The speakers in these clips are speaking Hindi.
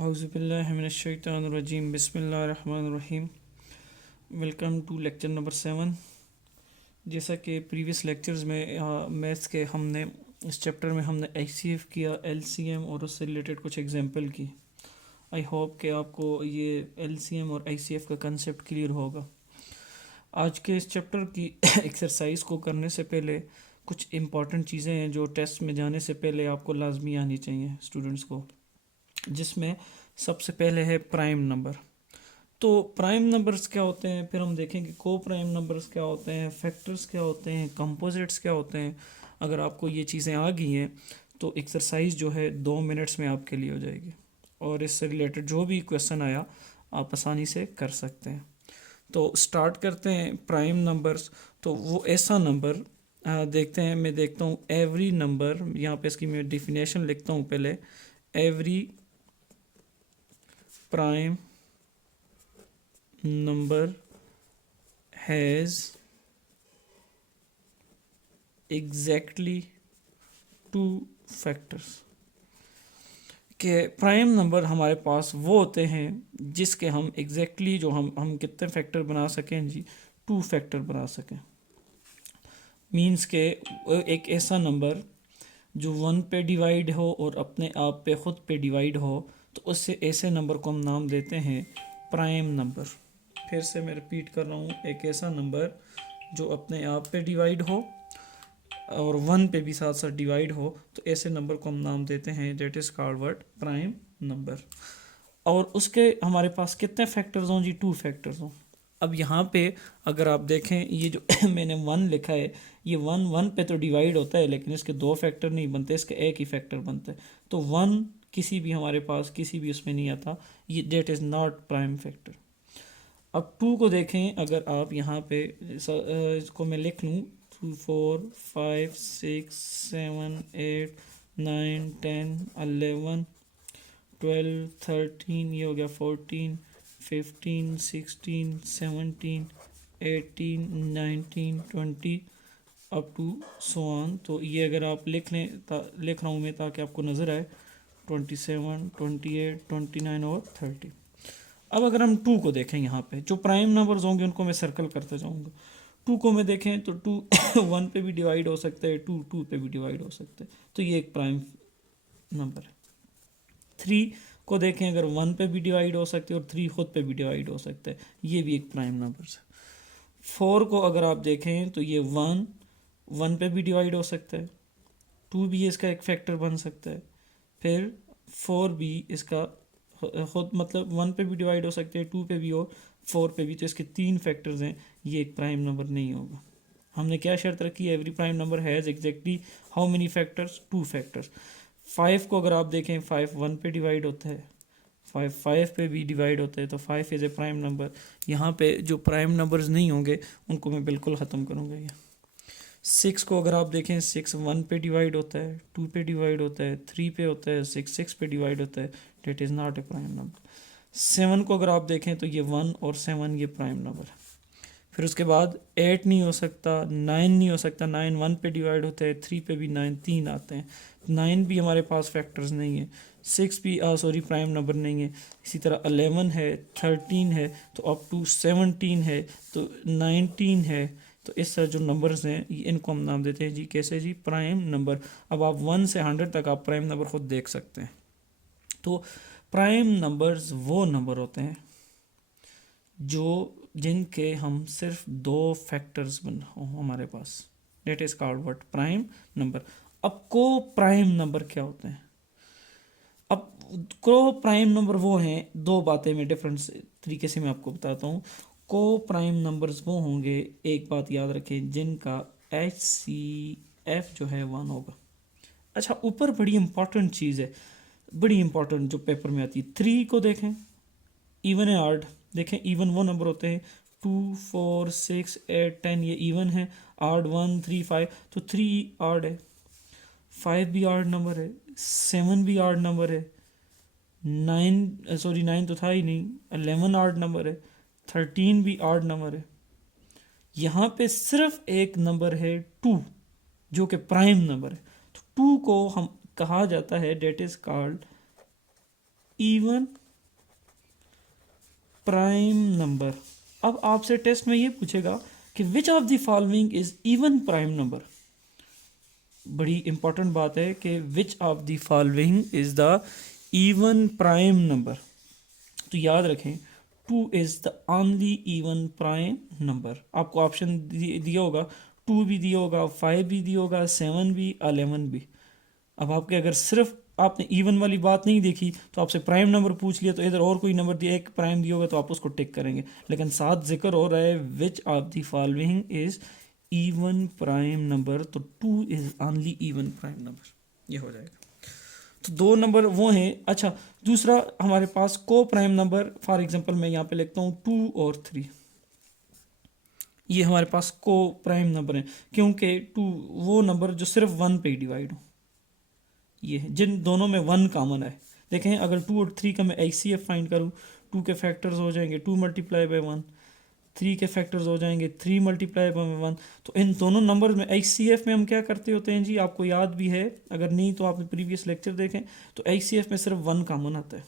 औज़ुबिल्लाहिमिनश्शैतानिर्रजीम बिस्मिल्लाहिर्रहमानिर्रहीम। Welcome to lecture number 7। जैसा कि प्रीवियस लेक्चर्स में मैथ्स के हमने इस चैप्टर में हमने एचसीएफ किया, एलसीएम और उससे रिलेटेड कुछ एग्जांपल की। आई होप कि आपको ये एलसीएम और एचसीएफ का कंसेप्ट क्लियर होगा। आज के इस चैप्टर की एक्सरसाइज को करने से पहले कुछ इम्पॉर्टेंट चीज़ें हैं जो टेस्ट में जाने से पहले आपको लाजमी आनी चाहिए स्टूडेंट्स को, जिसमें सबसे पहले है प्राइम नंबर। तो प्राइम नंबर्स क्या होते हैं, फिर हम देखेंगे को प्राइम नंबर्स क्या होते हैं, फैक्टर्स क्या होते हैं, कंपोजिट्स क्या होते हैं। अगर आपको ये चीज़ें आ गई हैं तो एक्सरसाइज जो है 2 मिनट्स में आपके लिए हो जाएगी, और इससे रिलेटेड जो भी क्वेश्चन आया आप आसानी से कर सकते हैं। तो स्टार्ट करते हैं प्राइम नंबर्स। तो वो ऐसा नंबर देखते हैं, मैं देखता हूँ एवरी नंबर, यहाँ पे इसकी मैं डिफिनेशन लिखता हूँ पहले। Every prime number has exactly two factors। कि प्राइम नंबर हमारे पास वो होते हैं जिसके हम एग्जैक्टली जो हम कितने फैक्टर बना सकें जी, 2 फैक्टर बना सकें। मींस के एक ऐसा नंबर जो 1 पे डिवाइड हो और अपने आप पे ख़ुद पे डिवाइड हो, तो उससे ऐसे नंबर को हम नाम देते हैं प्राइम नंबर। फिर से मैं रिपीट कर रहा हूँ, एक ऐसा नंबर जो अपने आप पे डिवाइड हो और 1 पे भी साथ साथ डिवाइड हो, तो ऐसे नंबर को हम नाम देते हैं that is called word prime number. और उसके हमारे पास कितने फैक्टर्स हों जी, 2 फैक्टर्स हों। अब यहाँ पे अगर आप देखें ये जो मैंने 1 लिखा है, ये 1 पे तो डिवाइड होता है, लेकिन इसके 2 फैक्टर नहीं बनते, इसके एक ही फैक्टर बनता है। तो 1 किसी भी हमारे पास किसी भी उसमें नहीं आता, ये that is not prime factor. अब 2 को देखें, अगर आप यहाँ पे इसको मैं लिख लूँ 2 4 5 6 7 8 9 10 11 12 13, ये हो गया 14 15 16 17 18 19 20 अप टू सो ऑन। तो ये अगर आप लिख लें, लिख रहा हूँ मैं ताकि आपको नज़र आए, 27 28 29 और 30। अब अगर हम 2 को देखें, यहाँ पे जो प्राइम नंबर्स होंगे उनको मैं सर्कल करते जाऊँगा। 2 को मैं देखें तो 2 1 पे भी डिवाइड हो सकता है, 2 पे भी डिवाइड हो सकता है, तो ये एक प्राइम नंबर है। 3 को देखें, अगर 1 पे भी डिवाइड हो सकते हैं और 3 खुद पे भी डिवाइड हो सकता है, ये भी एक प्राइम नंबर है। 4 को अगर आप देखें तो ये 1 पे भी डिवाइड हो सकता है, 2 भी इसका एक फैक्टर बन सकता है, फिर 4 भी इसका खुद मतलब 1 पे भी डिवाइड हो सकते हैं, 2 पे भी और 4 पे भी, तो इसके 3 फैक्टर्स हैं, ये एक प्राइम नंबर नहीं होगा। हमने क्या शर्त रखी है, every prime number has exactly how many factors, 2 factors. 5 को अगर आप देखें, 5 1 पे डिवाइड होता है, 5 पे भी डिवाइड होता है, तो 5 इज़ ए प्राइम नंबर। यहाँ पे जो प्राइम नंबर्स नहीं होंगे उनको मैं बिल्कुल ख़त्म करूँगा। ये 6 को अगर आप देखें, 6 1 पे डिवाइड होता है, 2 पे डिवाइड होता है, 3 पे होता है, 6 पे डिवाइड होता है, that is not a prime number. 7 को अगर आप देखें तो ये 1 और 7 ये प्राइम नंबर है। फिर उसके बाद 8 नहीं हो सकता, 9 नहीं हो सकता, 9 1 पे डिवाइड होता है, 3 पे भी 9 3 आते हैं, 9 भी हमारे पास फैक्टर्स नहीं है, 6 भी सॉरी प्राइम नंबर नहीं है। इसी तरह 11 है, 13 है, तो अप टू 17 है, तो 19 है। तो इस तरह जो नंबर्स हैं इनको हम नाम देते हैं जी कैसे जी, प्राइम नंबर। अब आप 1 से 100 तक आप प्राइम नंबर खुद देख सकते हैं। तो प्राइम नंबर्स वो नंबर होते हैं जो जिनके हम सिर्फ 2 फैक्टर्स बन हो हमारे पास, that is called what prime number. अब को प्राइम नंबर क्या होते हैं? अब को प्राइम नंबर वो हैं, 2 बातें मैं डिफरेंट तरीके से मैं आपको बताता हूँ। को प्राइम नंबर्स वो होंगे, एक बात याद रखें, जिनका HCF जो है 1 होगा। अच्छा, ऊपर बड़ी इंपॉर्टेंट चीज़ है, बड़ी इंपॉर्टेंट जो पेपर में आती है। 3 को देखें, इवन है ऑड, देखें इवन वो नंबर होते हैं 2 4 6 8 10, ये इवन है। ऑड 1 3 5, तो 3 ऑड है, 5 भी ऑड नंबर है, 7 भी ऑड नंबर है, 9 सॉरी 9 तो था ही नहीं, 11 ऑड नंबर है, 13 भी ऑड नंबर है। यहाँ पे सिर्फ एक नंबर है 2 जो कि प्राइम नंबर है। तो 2 को हम कहा जाता है that is called even prime number. अब आपसे टेस्ट में ये पूछेगा कि which of the following is even prime number. बड़ी इंपॉर्टेंट बात है कि which of the following is the even prime number. तो याद रखें 2 is the only even prime number. आपको ऑप्शन दिया होगा, 2 भी दिया होगा, 5 भी दिया होगा, 7 भी, 11 भी। अब आपके अगर सिर्फ आपने इवन वाली बात नहीं देखी तो आपसे प्राइम नंबर पूछ लिया, तो इधर और कोई नंबर दिया, एक प्राइम दिया होगा तो आप उसको टिक करेंगे, लेकिन साथ जिक्र हो रहा है विच of the following is even prime number, तो 2 is only even prime number, ये हो जाएगा। तो 2 नंबर वो हैं। अच्छा, दूसरा हमारे पास को प्राइम नंबर, फॉर एग्जांपल मैं यहाँ पे लिखता हूँ 2 और 3, ये हमारे पास को प्राइम नंबर है, क्योंकि 2 वो नंबर जो सिर्फ 1 पे डिवाइड हो, ये है जिन दोनों में 1 कॉमन है। देखें अगर 2 और 3 का मैं HCF फाइंड करूँ, 2 के फैक्टर्स हो जाएंगे 2 मल्टीप्लाई बाई 1, 3 के फैक्टर्स हो जाएंगे 3 मल्टीप्लाई बाई 1। तो इन दोनों नंबर में HCF में हम क्या करते होते हैं जी, आपको याद भी है, अगर नहीं तो आपने प्रीवियस लेक्चर देखें, तो HCF में सिर्फ 1 कॉमन आता है।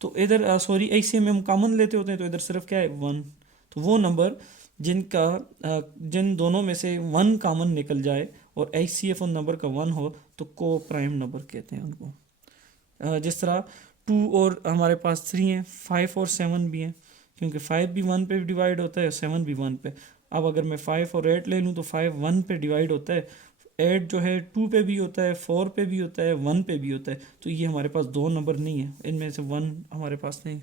तो इधर सॉरी HCF में हम कॉमन लेते होते हैं, तो इधर सिर्फ क्या है 1। तो वो नंबर जिन दोनों में से 1 कॉमन निकल जाए और HCF उन नंबर का 1 हो, तो को प्राइम नंबर कहते हैं उनको। जिस तरह 2 और हमारे पास 3 हैं, 5 और 7 भी हैं, क्योंकि 5 भी 1 पे डिवाइड होता है, 7 भी 1 पे। अब अगर मैं 5 और 8 ले लूँ तो 5 1 पे डिवाइड होता है, 8 जो है 2 पे भी होता है, 4 पे भी होता है, 1 पे भी होता है। तो ये हमारे पास 2 नंबर नहीं है, इनमें से 1 हमारे पास नहीं।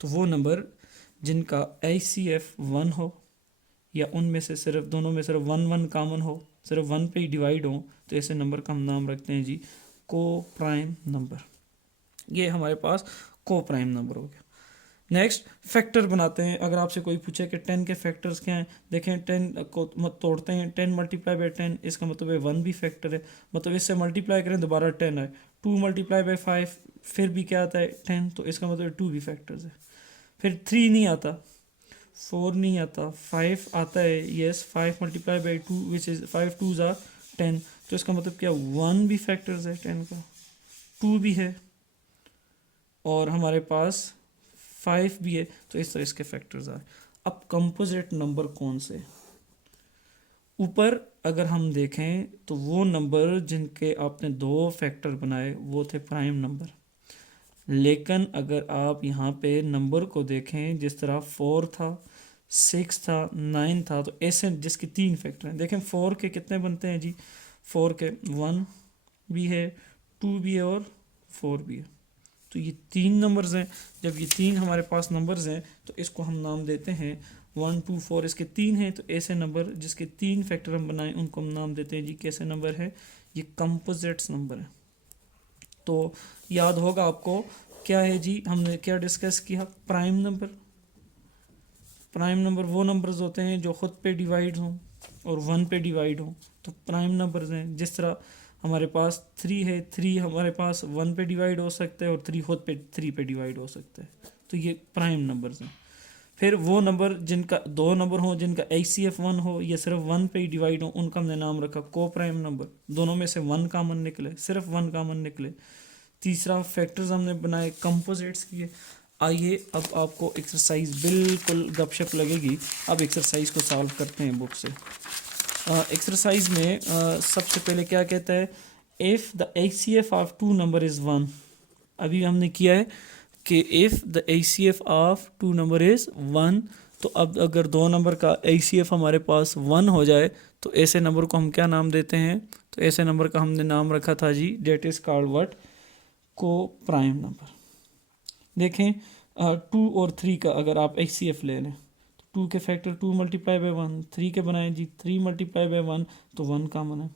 तो वो नंबर जिनका HCF 1 हो, या उनमें से सिर्फ दोनों में सिर्फ 1 कॉमन हो, सिर्फ 1 पे ही डिवाइड हो, तो ऐसे नंबर का हम नाम रखते हैं जी को प्राइम नंबर। ये हमारे पास को प्राइम नंबर हो गया। नेक्स्ट फैक्टर बनाते हैं। अगर आपसे कोई पूछे कि 10 के फैक्टर्स क्या हैं, देखें 10 को मत तोड़ते हैं, 10 मल्टीप्लाई बाई 10, इसका मतलब है 1 भी फैक्टर है, मतलब इससे मल्टीप्लाई करें दोबारा 10 आए। 2 मल्टीप्लाई बाई 5 फिर भी क्या आता है 10, तो इसका मतलब 2 भी फैक्टर्स है। फिर 3 नहीं आता, 4 नहीं आता, 5 आता है, yes 5 multiply by 2 which is 5 2 ज़ा 10, तो इसका मतलब क्या 1 भी फैक्टर्स है 10 का, 2 भी है और हमारे पास 5 भी है, तो इस तरह इसके फैक्टर्स आए। अब कंपोजिट नंबर कौन से, ऊपर अगर हम देखें तो वो नंबर जिनके आपने 2 फैक्टर बनाए वो थे प्राइम नंबर। लेकिन अगर आप यहाँ पे नंबर को देखें, जिस तरह 4 था, 6 था, 9 था, तो ऐसे जिसके 3 फैक्टर हैं। देखें 4 के कितने बनते हैं जी, 4 के 1 भी है, 2 भी है और 4 भी है। तो ये 3 नंबर्स हैं। जब ये 3 हमारे पास नंबर्स हैं तो इसको हम नाम देते हैं 1 2 4, इसके 3 हैं, तो ऐसे नंबर जिसके 3 फैक्टर हम बनाएं उनको हम नाम देते हैं जी कैसे नंबर है, ये कंपोजिट्स नंबर है। तो याद होगा आपको क्या है जी, हमने क्या डिस्कस किया, प्राइम नंबर। प्राइम नंबर वो नंबर्स होते हैं जो ख़ुद पे डिवाइड हों और 1 पे डिवाइड हों, तो प्राइम नंबर्स हैं। जिस तरह हमारे पास 3 है, 3 हमारे पास 1 पे डिवाइड हो सकता है और 3 खुद पे 3 पे डिवाइड हो सकता है, तो ये प्राइम नंबर्स हैं। फिर वो नंबर जिनका 2 नंबर हो, जिनका HCF 1 हो या सिर्फ 1 पे ही डिवाइड हो, उनका हमने नाम रखा को प्राइम नंबर। दोनों में से 1 कॉमन निकले, सिर्फ 1 कॉमन निकले। तीसरा फैक्टर्स हमने बनाए, कंपोजिट्स किए। आइए अब आपको एक्सरसाइज बिल्कुल गपशप लगेगी। अब एक्सरसाइज को सॉल्व करते हैं बुक से। एक्सरसाइज में सबसे पहले क्या कहता है, if the HCF of 2 number is 1। अभी हमने किया है कि if the HCF of 2 number is 1, तो अब अगर 2 नंबर का HCF हमारे पास 1 हो जाए तो ऐसे नंबर को हम क्या नाम देते हैं, तो ऐसे नंबर का हमने नाम रखा था जी, डेट इज़ कॉल्ड व्हाट, को प्राइम नंबर। देखें 2 और 3 का अगर आप HCF ले लें, तो 2 के फैक्टर 2 मल्टीप्लाई बाई 1, 3 के बनाएं जी 3 मल्टीप्लाई बाई 1, तो 1 कॉमन है,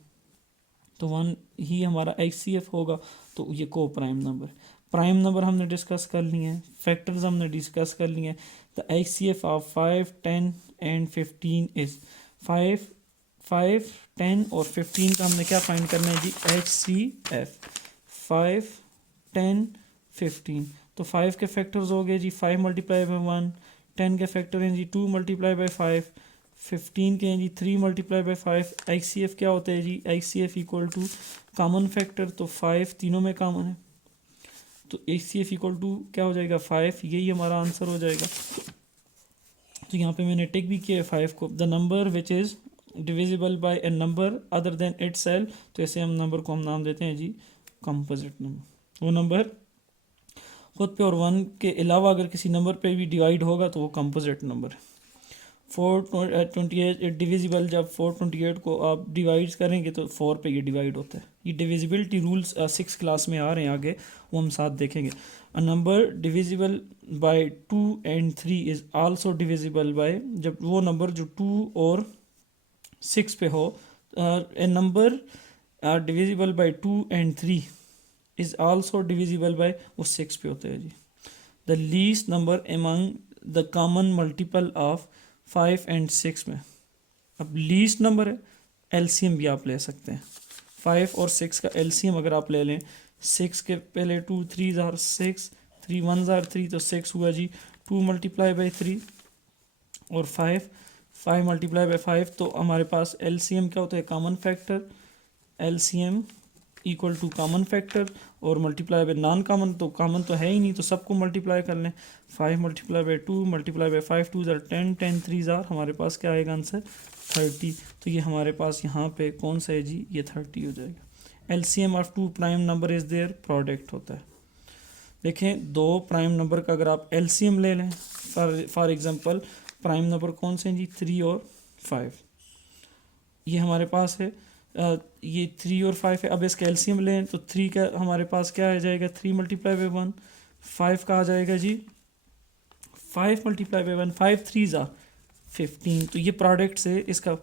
तो 1 ही हमारा HCF होगा, तो ये को प्राइम नंबर। प्राइम नंबर हमने डिस्कस कर लिए हैं, फैक्टर्स हमने डिस्कस कर लिए हैं। The HCF of 5 10 and 15 is 5 5 10 और 15 का हमने क्या फाइंड करना है जी, HCF 5 10 15। तो 5 के फैक्टर्स हो गए जी 5 मल्टीप्लाई बाई 1, 10 के फैक्टर हैं जी 2 मल्टीप्लाई बाई 5, 15 के हैं जी 3 मल्टीप्लाई बाई 5। HCF क्या होता है जी, HCF equal to common factor, तो 5 तीनों में कॉमन है, तो HCF इक्वल टू क्या हो जाएगा 5, यही हमारा आंसर हो जाएगा। तो यहाँ पे मैंने टिक भी किया है 5 को। The number which is divisible by A number other than itself, तो ऐसे हम नंबर को हम नाम देते हैं जी कंपोजिट नंबर। वो नंबर खुद पे और 1 के अलावा अगर किसी नंबर पे भी डिवाइड होगा तो वो कंपोजिट नंबर है। 428 डिविजिबल, जब 428 को आप डिवाइड करेंगे तो 4 पे ये डिवाइड होता है। ये डिविजिबिलिटी रूल्स 6 क्लास में आ रहे हैं आगे, वो हम साथ देखेंगे। A number divisible by 2 and 3 is also divisible by, जब वो नंबर जो 2 और 6 पे हो। A number divisible by 2 and 3 is also divisible by, वो 6 पे होता है जी। The least number among the common multiple of 5 and 6 में, अब लीस्ट नंबर है, एलसीएम भी आप ले सकते हैं। 5 और 6 का एलसीएम अगर आप ले लें, 6 के पहले 2 3 ज़ार 6, 3 1 ज़ार 3, तो 6 हुआ जी 2 मल्टीप्लाई बाई 3, और 5 मल्टीप्लाई बाई 5, तो हमारे पास एलसीएम क्या होता है common factor, LCM equal to common factor, और मल्टीप्लाई बाय नॉन कॉमन, तो कॉमन तो है ही नहीं, तो सबको मल्टीप्लाई कर लें। 5 मल्टीप्लाई बाय 2 मल्टीप्लाई बाय 5, 2 ज़ार 10, 10 3 ज़ार, हमारे पास क्या आएगा आंसर 30। तो ये हमारे पास यहाँ पे कौन सा है जी, ये 30 हो जाएगा। LCM of 2 prime number is there, product होता है। देखें 2 प्राइम नंबर का अगर आप एलसीएम ले लें, फॉर एग्जांपल प्राइम नंबर कौन से हैं जी 3 और 5, ये हमारे पास है। ये 3 और 5 है। अब इसका एलसीएम लें तो 3 का हमारे पास क्या आ जाएगा 3 मल्टीप्लाई बाई 1, 5 का आ जाएगा जी 5 मल्टीप्लाई बाई 1, 5 3 ज़ा 15, तो ये प्रोडक्ट से इसका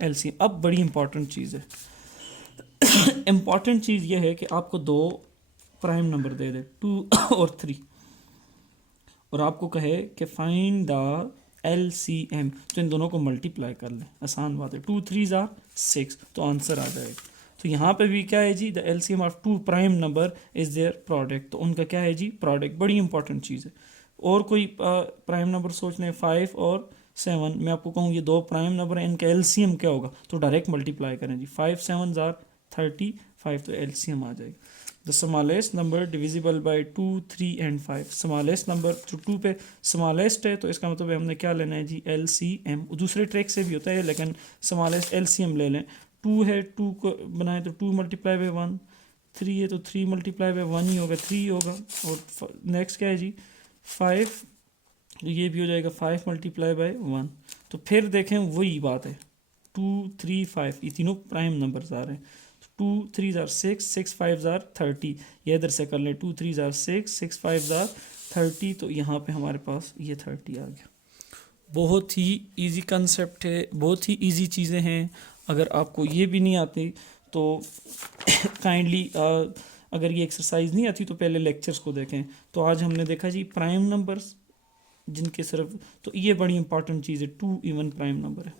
एलसीएम। अब बड़ी इंपॉर्टेंट चीज़ है इम्पॉर्टेंट चीज़ ये है कि आपको 2 प्राइम नंबर दे दे 2 और 3, और आपको कहे कि फाइंड द एलसीएम, तो इन दोनों को मल्टीप्लाई कर लें, आसान बात है। 2 3 ज़ार 6, तो आंसर आ जाएगा। तो यहाँ पे भी क्या है जी, the LCM of 2 prime number is there product, तो उनका क्या है जी प्रोडक्ट, बड़ी इंपॉर्टेंट चीज़ है। और कोई प्राइम नंबर सोच लें 5 और 7, मैं आपको कहूँ ये 2 प्राइम नंबर हैं, इनका एलसीएम क्या होगा, तो डायरेक्ट मल्टीप्लाई करें जी, 5 7 ज़ार 35, तो एलसीएम आ जाएगा। The smallest number divisible by 2 3 and 5, smallest number जो 2 पे स्मॉलेस्ट है, तो इसका मतलब है हमने क्या लेना है जी एलसीएम। दूसरे ट्रिक से भी होता है लेकिन स्मॉलेस्ट एलसीएम ले लें। 2 है, 2 को बनाए तो 2 मल्टीप्लाई बाई 1, 3 है तो 3 मल्टीप्लाई बाई 1 ही होगा, 3 होगा। और नेक्स्ट क्या है जी 5, तो ये भी हो जाएगा 5 मल्टीप्लाई बाई 1। तो फिर देखें वही बात है 2 3 5, ये तीनों प्राइम नंबर्स आ रहे हैं। 2 3 ज़ार 6, 6 5 ज़ार 30, ये इधर से कर लें 2 3 ज़ार 6, 6 5 ज़ार 30, तो यहाँ पे हमारे पास ये 30 आ गया। बहुत ही इजी कंसेप्ट है, बहुत ही इजी चीज़ें हैं। अगर आपको ये भी नहीं आती तो काइंडली अगर ये एक्सरसाइज नहीं आती तो पहले लेक्चर्स को देखें। तो आज हमने देखा जी प्राइम नंबर्स जिनके सिर्फ, तो ये बड़ी इंपॉर्टेंट चीज़ है, 2 इवन प्राइम नंबर है,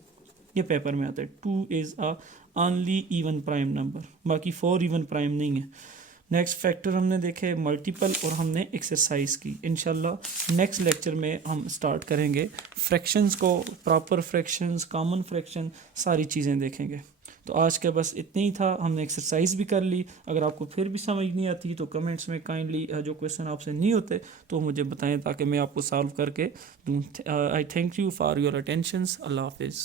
ये पेपर में आता है। 2 is a only even prime number, बाकी 4 इवन प्राइम नहीं है। नेक्स्ट फैक्टर हमने देखे मल्टीपल, और हमने एक्सरसाइज की। इंशाल्लाह नेक्स्ट लेक्चर में हम स्टार्ट करेंगे फ्रैक्शंस को, प्रॉपर फ्रैक्शंस, कॉमन फ्रैक्शन, सारी चीज़ें देखेंगे। तो आज का बस इतना ही था, हमने एक्सरसाइज भी कर ली। अगर आपको फिर भी समझ नहीं आती तो कमेंट्स में काइंडली जो क्वेश्चन आपसे नहीं होते तो मुझे बताएं ताकि मैं आपको सॉल्व करके दूँ। I thank you for your attentions. अल्लाह हाफिज़।